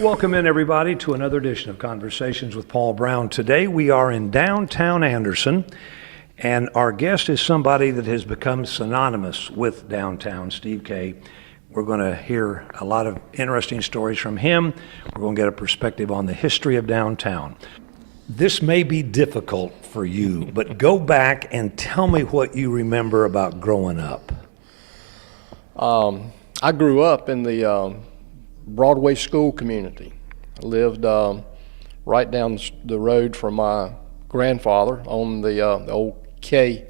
Welcome in, everybody, to another edition of Conversations with Paul Brown. Today we are in downtown Anderson, and our guest is somebody that has become synonymous with downtown, Steve Kay. We're going to hear a lot of interesting stories from him. We're going to get a perspective on the history of downtown. This may be difficult for you, but go back and tell me what you remember about growing up. I grew up in the Broadway school community. I lived right down the road from my grandfather on the old K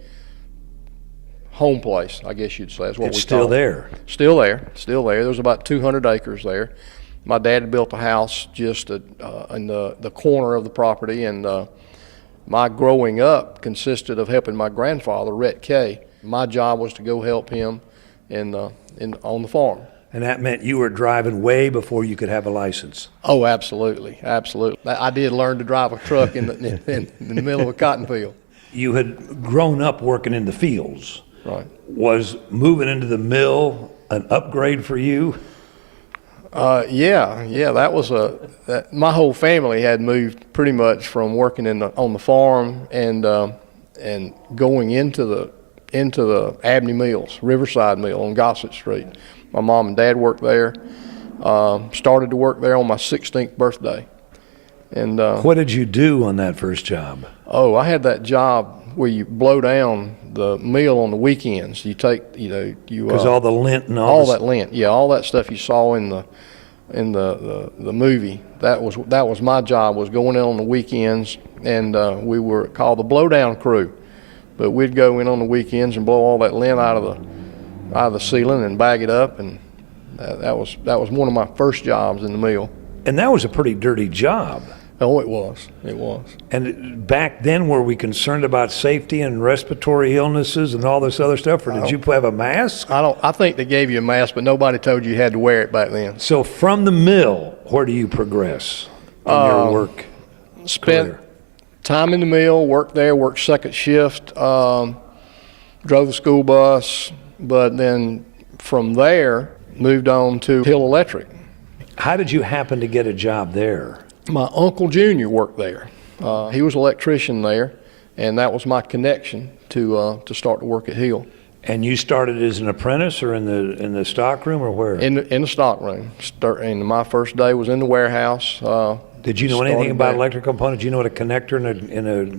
home place, I guess you'd say. Is what It's we still call it. there. Still there, still there. There's about 200 acres there. My dad had built a house just in the corner of the property, and my growing up consisted of helping my grandfather, Rhett Kay. My job was to go help him on the farm. And that meant you were driving way before you could have a license. Oh, absolutely, absolutely. I did learn to drive a truck in the middle of a cotton field. You had grown up working in the fields. Right. Was moving into the mill an upgrade for you? Yeah. That was my whole family had moved pretty much from working on the farm and going into the Abney Mills, Riverside Mill on Gossett Street. My mom and dad worked there. Started to work there on my 16th birthday. And What did you do on that first job? oh, I had that job where you blow down the mill on the weekends. You take, Because all the lint and all that lint, yeah, all that stuff you saw in the movie. That was my job, was going in on the weekends, and we were called the blowdown crew. But we'd go in on the weekends and blow all that lint out of the ceiling and bag it up, and that was one of my first jobs in the mill. And that was a pretty dirty job. Oh, it was. And back then, were we concerned about safety and respiratory illnesses and all this other stuff, or did you have a mask? I think they gave you a mask, but nobody told you had to wear it back then. So from the mill, where do you progress in your work Spent career? time in the mill, worked there, worked second shift, drove the school bus, but then from there moved on to Hill Electric. How did you happen to get a job there? My Uncle Junior worked there. He was an electrician there, and that was my connection to start to work at Hill. And you started as an apprentice, or in the stock room, or where? In the stock room. And my first day was in the warehouse. Did you know anything about electrical components? Did you know what a connector in a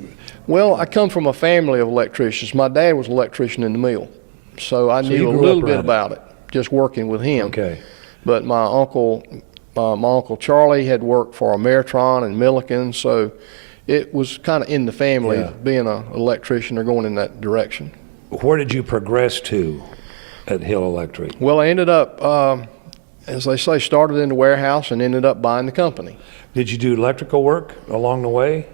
Well, I come from a family of electricians. My dad was an electrician in the mill, so I you knew a grew little up bit around it. about it, just working with him. Okay. But my uncle Charlie had worked for Ameritron and Milliken, so it was kind of in the family, Yeah. being an electrician or going in that direction. Where did you progress to at Hill Electric? Well, I ended up, as they say, started in the warehouse and ended up buying the company. Did you do electrical work along the way?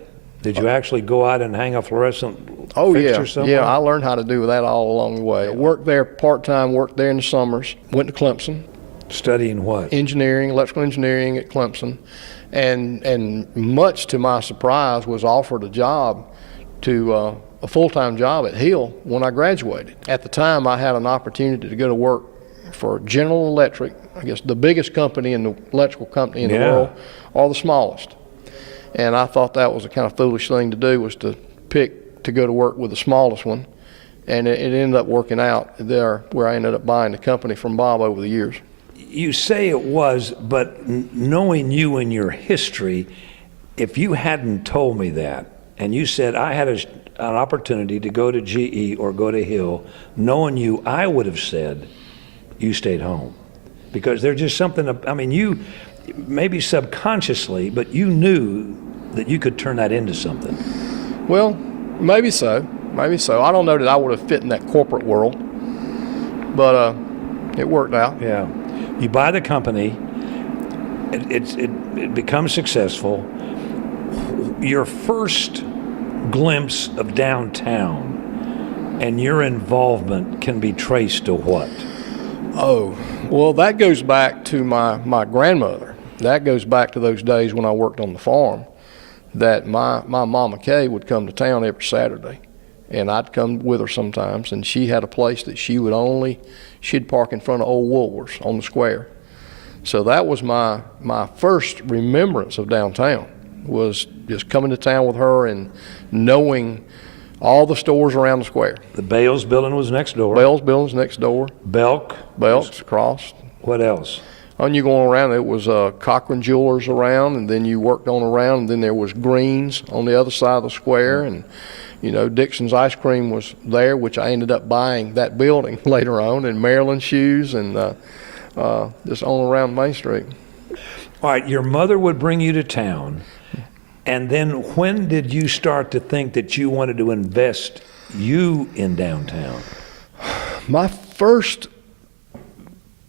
Did you actually go out and hang a fluorescent Oh fixture yeah, somewhere? yeah. I learned how to do that all along the way. I worked there part-time, worked there in the summers, went to Clemson. Studying what? Engineering, electrical engineering at Clemson, and much to my surprise was offered a job a full-time job at Hill when I graduated. At the time, I had an opportunity to go to work for General Electric, I guess the biggest company in the electrical company in the world, or the smallest. And I thought that was a kind of foolish thing to do, was to pick to go to work with the smallest one, and it ended up working out there, where I ended up buying the company from Bob over the years. You say it was, but knowing you and your history, if you hadn't told me that, and you said I had an opportunity to go to GE or go to Hill, knowing you, I would have said you stayed home. Because there's just something, I mean, you, maybe subconsciously, but you knew that you could turn that into something. Well, maybe so. I don't know that I would have fit in that corporate world, but it worked out. Yeah. You buy the company, it becomes successful. Your first glimpse of downtown and your involvement can be traced to what? Oh, well, that goes back to my grandmother. That goes back to those days when I worked on the farm, that my Mama Kay would come to town every Saturday, and I'd come with her sometimes, and she had a place that she'd park in front of old Woolworths on the square. So that was my first remembrance of downtown, was just coming to town with her and knowing all the stores around the square. The Bales building was next door. Bell's building's next door. Belk. Belk's across. What else? And you going around, it was Cochran Jewelers around, and then you worked on around, and then there was Greens on the other side of the square, and Dixon's Ice Cream was there, which I ended up buying that building later on, and Maryland Shoes, and just on around Main Street. All right, your mother would bring you to town, and then when did you start to think that you wanted to invest you in downtown? My first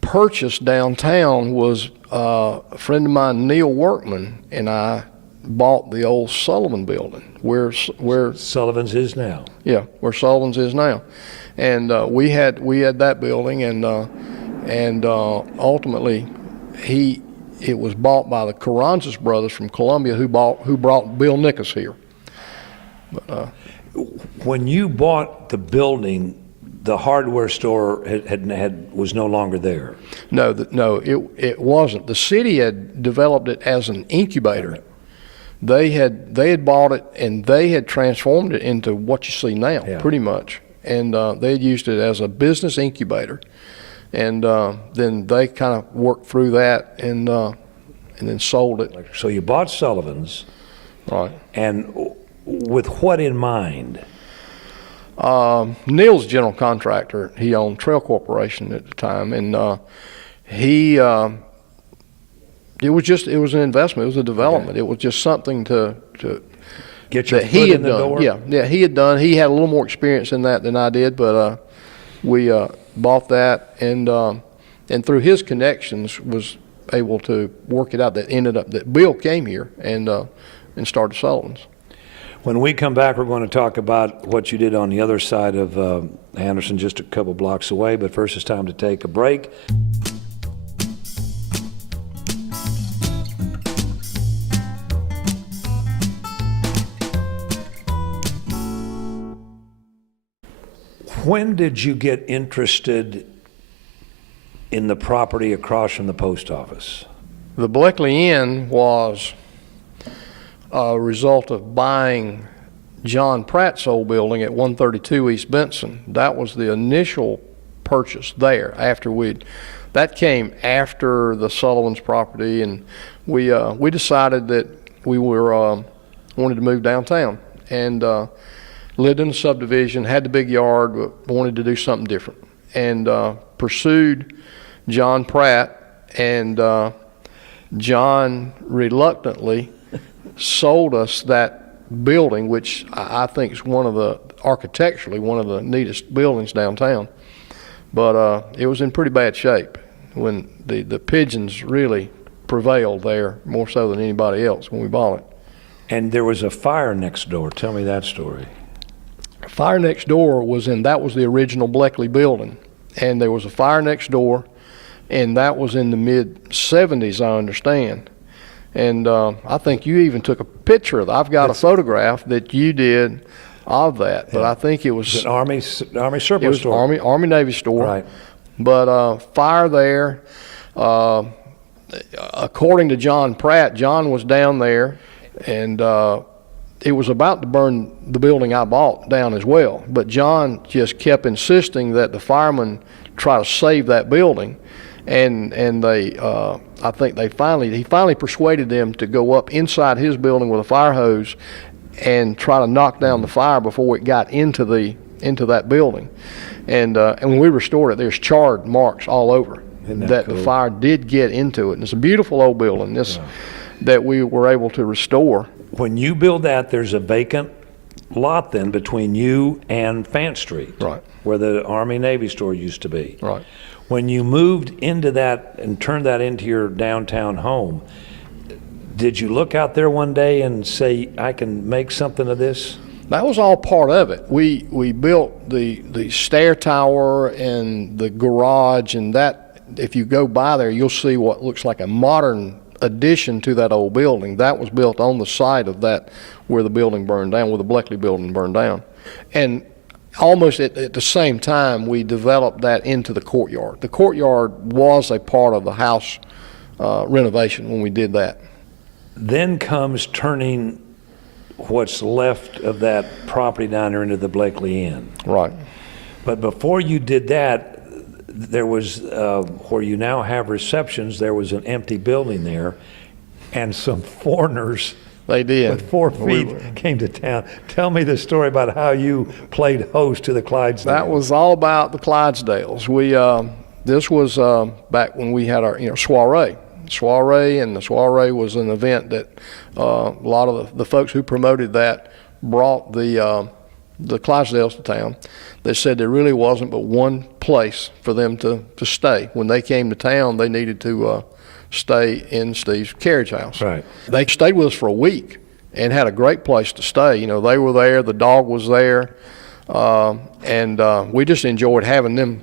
purchase downtown was a friend of mine, Neil Workman, and I bought the old Sullivan building where Sullivan's is now. Yeah, where Sullivan's is now, and we had that building, and ultimately it was bought by the Carranzas brothers from Columbia, who brought Bill Nickus here. When you bought the building, the hardware store was no longer there. No, it wasn't. The city had developed it as an incubator. They had bought it, and they had transformed it into what you see now, pretty much. And they had used it as a business incubator, and then they kind of worked through that and then sold it. So you bought Sullivan's, right? And with what in mind? Neil's general contractor. He owned Trail Corporation at the time, and it was an investment. It was a development. Okay. It was just something to get your foot in the door. Yeah, he had done. He had a little more experience in that than I did, but we bought that, and through his connections was able to work it out. That Bill came here and started Sullivan's. When we come back, we're going to talk about what you did on the other side of Anderson, just a couple blocks away. But first, it's time to take a break. When did you get interested in the property across from the post office? The Bleckley Inn was a result of buying John Pratt's old building at 132 East Benson. That was the initial purchase there. That came after the Sullivan's property, and we decided that we wanted to move downtown, and lived in a subdivision, had the big yard, but wanted to do something different, and pursued John Pratt, and John reluctantly sold us that building, which I think is architecturally one of the neatest buildings downtown. But it was in pretty bad shape when the pigeons really prevailed there, more so than anybody else when we bought it. And there was a fire next door. Tell me that story. Fire next door that was the original Bleckley building. And there was a fire next door, and that was in the mid-'70s, I understand. And I think you even took a picture of that. I've got a photograph that you did of that, but I think it was an Army surplus store. It was Army Navy store. Right. But fire there. According to John Pratt, John was down there, and it was about to burn the building I bought down as well. But John just kept insisting that the firemen try to save that building, and they I think he finally persuaded them to go up inside his building with a fire hose and try to knock down the fire before it got into that building. And when we restored it, there's charred marks all over that cool? The fire did get into it. And it's a beautiful old building that we were able to restore. When you build that, there's a vacant lot then between you and Fant Street, right, where the Army Navy store used to be. Right. When you moved into that and turned that into your downtown home, did you look out there one day and say, I can make something of this? That was all part of it. We built the stair tower and the garage, and that, if you go by there, you'll see what looks like a modern addition to that old building. That was built on the site of that where the building burned down, where the Bleckley building burned down. And almost at the same time, we developed that into the courtyard. The courtyard was a part of the house renovation when we did that. Then comes turning what's left of that property down there into the Blakely Inn. Right. But before you did that, there was, where you now have receptions, there was an empty building there, and some foreigners They did. with 4 feet came to town. Tell me the story about how you played host to the Clydesdales. That was all about the Clydesdales. This was back when we had our soiree. And the soiree was an event that a lot of the folks who promoted that brought the Clydesdales to town. They said there really wasn't but one place for them to stay. When they came to town, they needed to stay in Steve's carriage house. Right. They stayed with us for a week and had a great place to stay. They were there, the dog was there, and we just enjoyed having them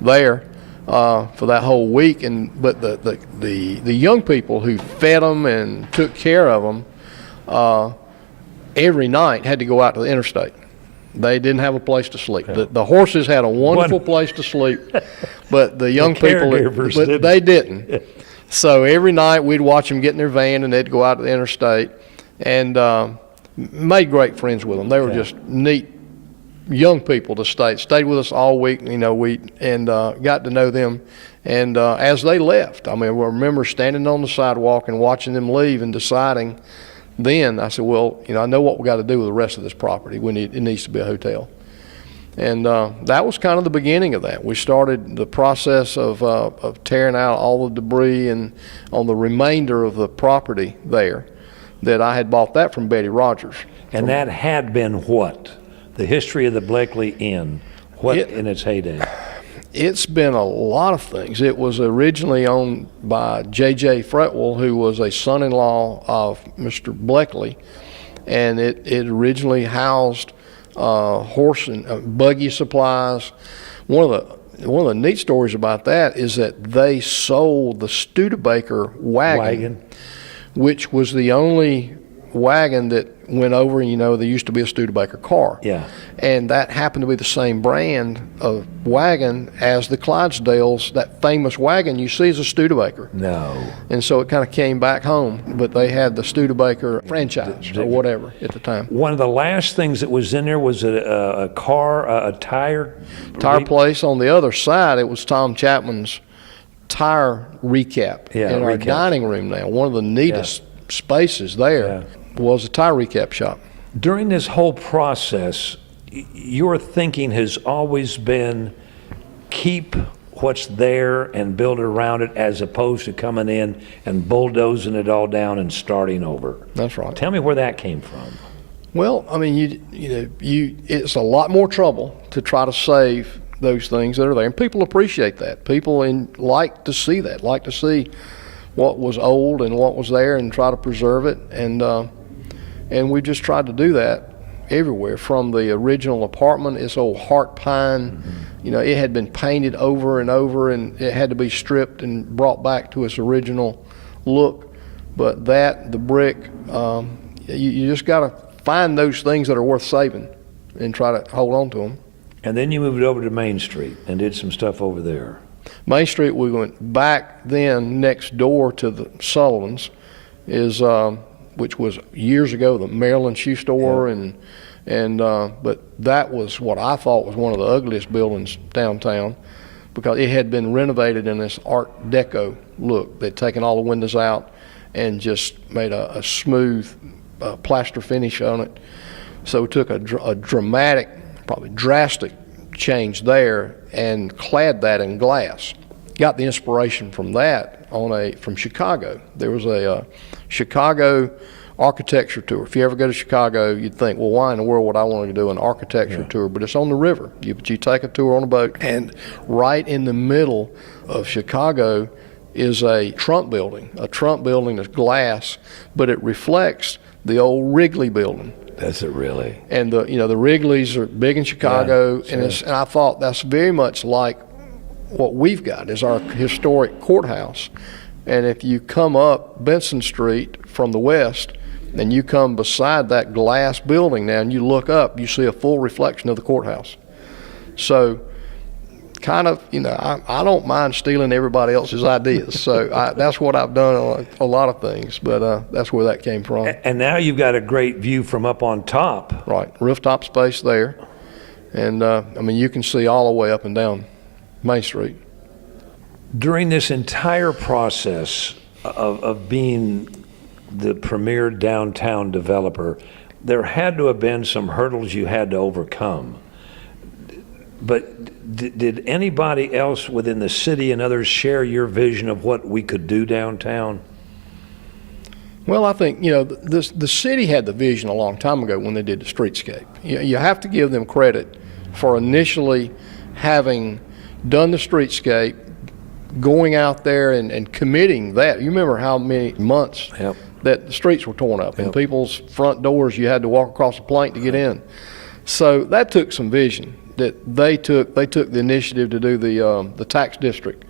there for that whole week. But the young people who fed them and took care of them every night had to go out to the interstate. They didn't have a place to sleep. The horses had a wonderful place to sleep, but the young people, they didn't. So every night we'd watch them get in their van and they'd go out to the interstate, and made great friends with them. They were just neat young people to stayed with us all week. Got to know them. And as they left, I remember standing on the sidewalk and watching them leave and deciding. Then I said, well, I know what we got to do with the rest of this property. It needs to be a hotel. And that was kind of the beginning of that. We started the process of tearing out all the debris and on the remainder of the property there that I had bought that from Betty Rogers. And that had been what? The history of the Blakely Inn, in its heyday? It's been a lot of things. It was originally owned by J.J. Fretwell, who was a son-in-law of Mr. Blakely, and it originally housed horse and buggy supplies. One of the neat stories about that is that they sold the Studebaker wagon, which was the only wagon that went over, and there used to be a Studebaker car. Yeah. And that happened to be the same brand of wagon as the Clydesdales. That famous wagon you see is a Studebaker. No. And so it kind of came back home, but they had the Studebaker franchise or whatever at the time. One of the last things that was in there was a car, a tire place. On the other side, it was Tom Chapman's tire recap in our dining room now. One of the neatest spaces there was a tire recap shop. During this whole process, your thinking has always been keep what's there and build it around it, as opposed to coming in and bulldozing it all down and starting over. That's right. Tell me where that came from. Well, it's a lot more trouble to try to save those things that are there, and people appreciate that. People like to see that, like to see what was old and what was there, and try to preserve it. And we just tried to do that everywhere, from the original apartment, this old heart pine. It had been painted over and over, and it had to be stripped and brought back to its original look. But the brick, you just got to find those things that are worth saving and try to hold on to them. And then you moved over to Main Street and did some stuff over there. Main Street, we went back then next door to the Sullivans, which was years ago the Maryland shoe store, but that was what I thought was one of the ugliest buildings downtown, because it had been renovated in this Art Deco look. They'd taken all the windows out and just made a smooth plaster finish on it. So we took a dramatic, probably drastic change there and clad that in glass. Got the inspiration from that from Chicago. There was a Chicago architecture tour. If you ever go to Chicago, you'd think, well, why in the world would I want to do an architecture tour? But it's on the river. You take a tour on a boat, and right in the middle of Chicago is a Trump building. A Trump building is glass, but it reflects the old Wrigley building. Does it really? And the Wrigleys are big in Chicago, and I thought that's very much like what we've got is our historic courthouse. And if you come up Benson Street from the west, and you come beside that glass building now, and you look up, you see a full reflection of the courthouse. So kind of, I don't mind stealing everybody else's ideas. So that's what I've done on a lot of things, but that's where that came from. And now you've got a great view from up on top. Right, rooftop space there. And you can see all the way up and down Main Street. During this entire process of being the premier downtown developer, there had to have been some hurdles you had to overcome. But did anybody else within the city and others share your vision of what we could do downtown? Well, I think, the city had the vision a long time ago when they did the streetscape. You have to give them credit for initially having done the streetscape, going out there and committing that. You remember how many months Yep. that the streets were torn up, and Yep. people's front doors, you had to walk across a plank to get in. So that took some vision that they took the initiative to do the tax district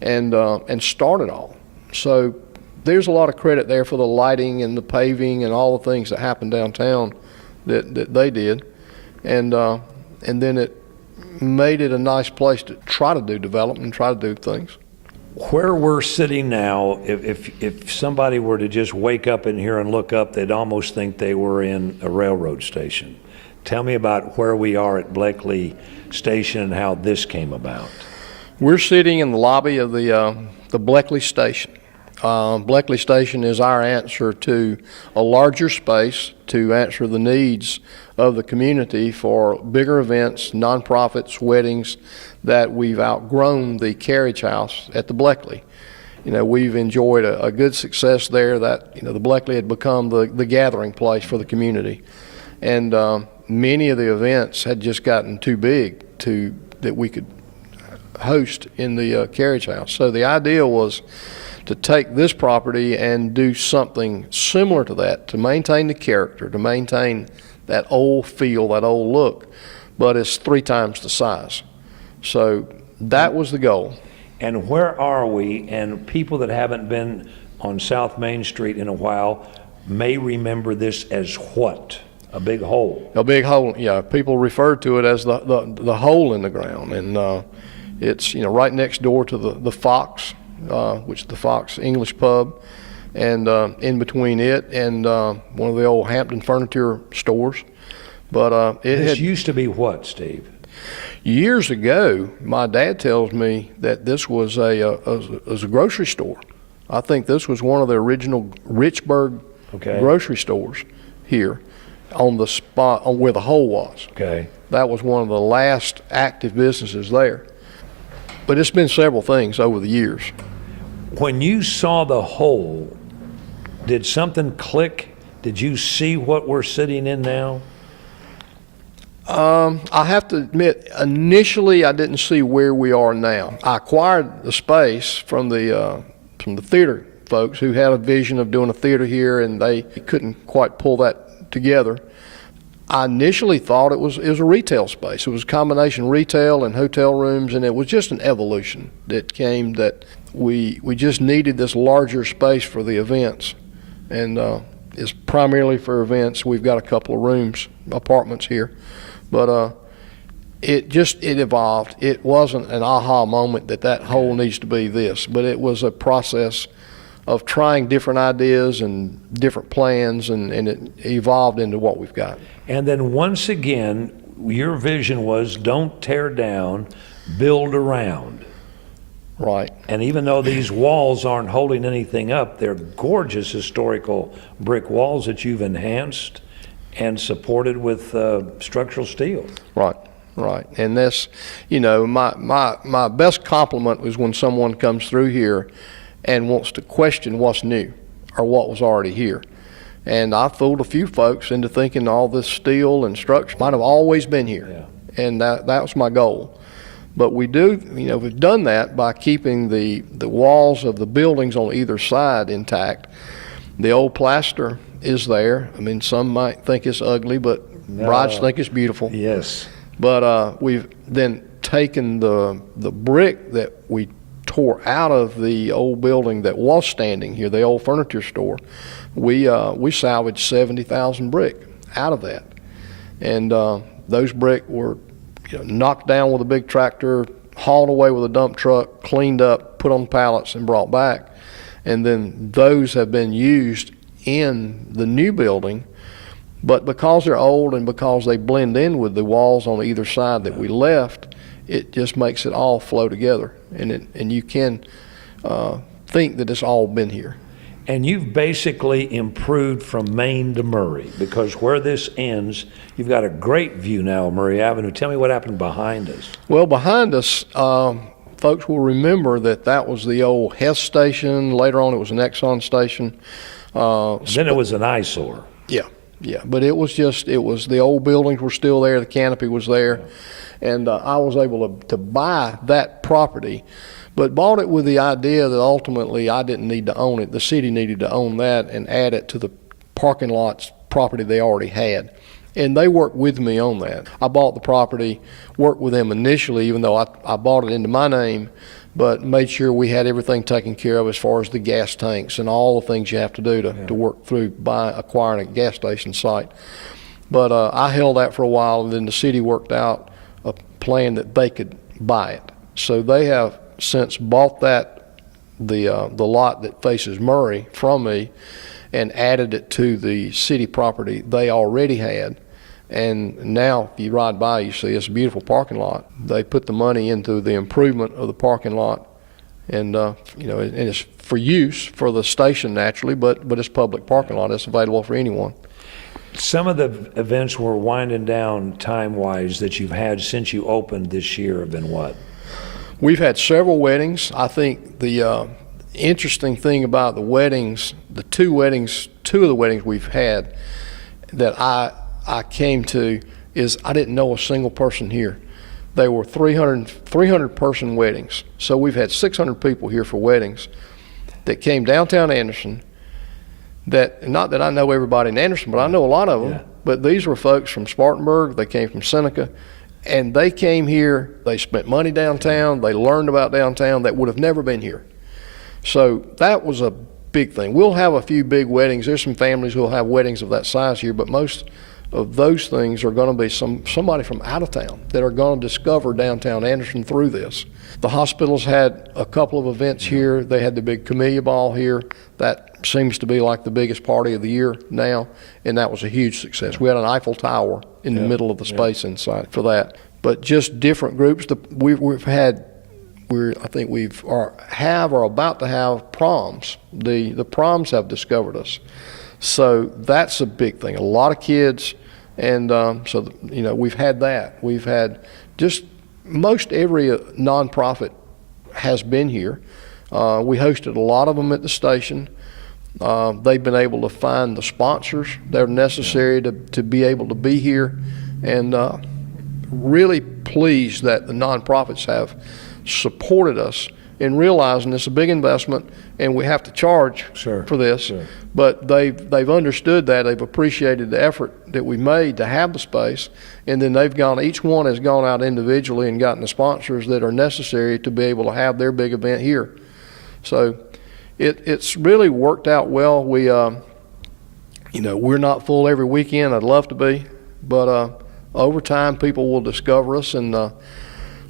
and start it all. So there's a lot of credit there for the lighting and the paving and all the things that happened downtown that they did, and then it made it a nice place to try to do development and try to do things. Where we're sitting now, if somebody were to just wake up in here and look up, they'd almost think they were in a railroad station. Tell me about where we are at Blakely Station and how this came about. We're sitting in the lobby of the Blakely Station. Blakely Station is our answer to a larger space to answer the needs of the community for bigger events, nonprofits, weddings, that we've outgrown the carriage house at the Blakely. We've enjoyed a good success there that, the Blakely had become the gathering place for the community. And many of the events had just gotten too big that we could host in the carriage house. So the idea was to take this property and do something similar to that, to maintain the character, to maintain that old feel, that old look, but it's 3 times the size. So that was the goal. And where are we? And people that haven't been on South Main Street in a while may remember this as what? A big hole. A big hole, yeah. People refer to it as the hole in the ground, and it's right next door to the Fox, which is the Fox English pub, and in between it and one of the old Hampton furniture stores. But This used to be what, Steve? Years ago, my dad tells me that this was a grocery store. I think this was one of the original Richburg grocery stores here on the spot on where the hole was. Okay. That was one of the last active businesses there. But it's been several things over the years. When you saw the hole, did something click? Did you see what we're sitting in now? I have to admit, initially I didn't see where we are now. I acquired the space from the theater folks who had a vision of doing a theater here, and they couldn't quite pull that together. I initially thought it was a retail space. It was a combination retail and hotel rooms, and it was just an evolution that came that we just needed this larger space for the events, and it's primarily for events. We've got a couple of rooms, apartments here. But it evolved. It wasn't an aha moment that hole needs to be this, but it was a process of trying different ideas and different plans, and it evolved into what we've got. And then once again, your vision was don't tear down, build around. Right. And even though these walls aren't holding anything up, they're gorgeous historical brick walls that you've enhanced and supported with structural steel. Right, right. And that's, my best compliment was when someone comes through here and wants to question what's new or what was already here. And I fooled a few folks into thinking all this steel and structure might have always been here. Yeah. And that was my goal. But we've done that by keeping the walls of the buildings on either side intact. The old plaster is there. I mean, some might think it's ugly, but brides think it's beautiful. Yes. But we've then taken the brick that we tore out of the old building that was standing here, the old furniture store. We salvaged 70,000 brick out of that, and those brick were knocked down with a big tractor hauled away with a dump truck, cleaned up, put on pallets, and brought back. And then those have been used in the new building. But because they're old and because they blend in with the walls on either side that we left, it just makes it all flow together. And you can think that it's all been here. And you've basically improved from Main to Murray, because where this ends, you've got a great view now of Murray Avenue. Tell me what happened behind us. Well, behind us, folks will remember that was the old Hess station. Later on, it was an Exxon station. Then it was an eyesore. Yeah, but it was the old buildings were still there, the canopy was there, and I was able to buy that property, but bought it with the idea that ultimately I didn't need to own it. The city needed to own that and add it to the parking lots property they already had. And they worked with me on that. I bought the property, worked with them initially, even though I bought it into my name, but made sure we had everything taken care of as far as the gas tanks and all the things you have to do to work through by acquiring a gas station site. But I held that for a while, and then the city worked out a plan that they could buy it. So they have since bought the lot that faces Murray from me and added it to the city property they already had. And now if you ride by, you see it's a beautiful parking lot. They put the money into the improvement of the parking lot, and and it's for use for the station naturally, but it's public parking lot. It's available for anyone. Some of the events we're winding down time-wise that you've had since you opened this year have been what? We've had several weddings. I think the interesting thing about the weddings, two of the weddings we've had that I came to is I didn't know a single person here. They were 300 person weddings. So we've had 600 people here for weddings that came downtown Anderson, that, not that I know everybody in Anderson, but I know a lot of them. Yeah. But these were folks from Spartanburg, they came from Seneca, and they came here, they spent money downtown, they learned about downtown that would have never been here. So that was a big thing. We'll have a few big weddings. There's some families who will have weddings of that size here, but most of those things are going to be somebody from out of town that are going to discover downtown Anderson through this. The hospitals had a couple of events here. They had the big Camellia Ball here. That seems to be like the biggest party of the year now, and that was a huge success. We had an Eiffel Tower in the middle of the space inside for that. But just different groups. I think are about to have proms. The proms have discovered us. So that's a big thing. A lot of kids, and we've had that. We've had just most every nonprofit has been here. We hosted a lot of them at the station. They've been able to find the sponsors that are necessary to be able to be here, and really pleased that the nonprofits have supported us in realizing it's a big investment and we have to charge for this. Sure. But they've understood that, they've appreciated the effort that we made to have the space, and then each one has gone out individually and gotten the sponsors that are necessary to be able to have their big event here. So it's really worked out well. We're not full every weekend. I'd love to be, but over time people will discover us, and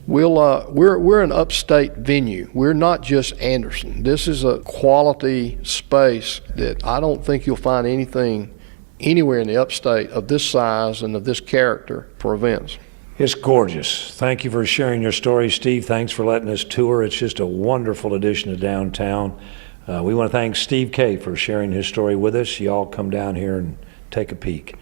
we're an upstate venue. We're not just Anderson. This is a quality space that I don't think you'll find anything anywhere in the upstate of this size and of this character for events. It's gorgeous. Thank you for sharing your story, Steve. Thanks for letting us tour. It's just a wonderful addition to downtown. We want to thank Steve K for sharing his story with us. Y'all come down here and take a peek.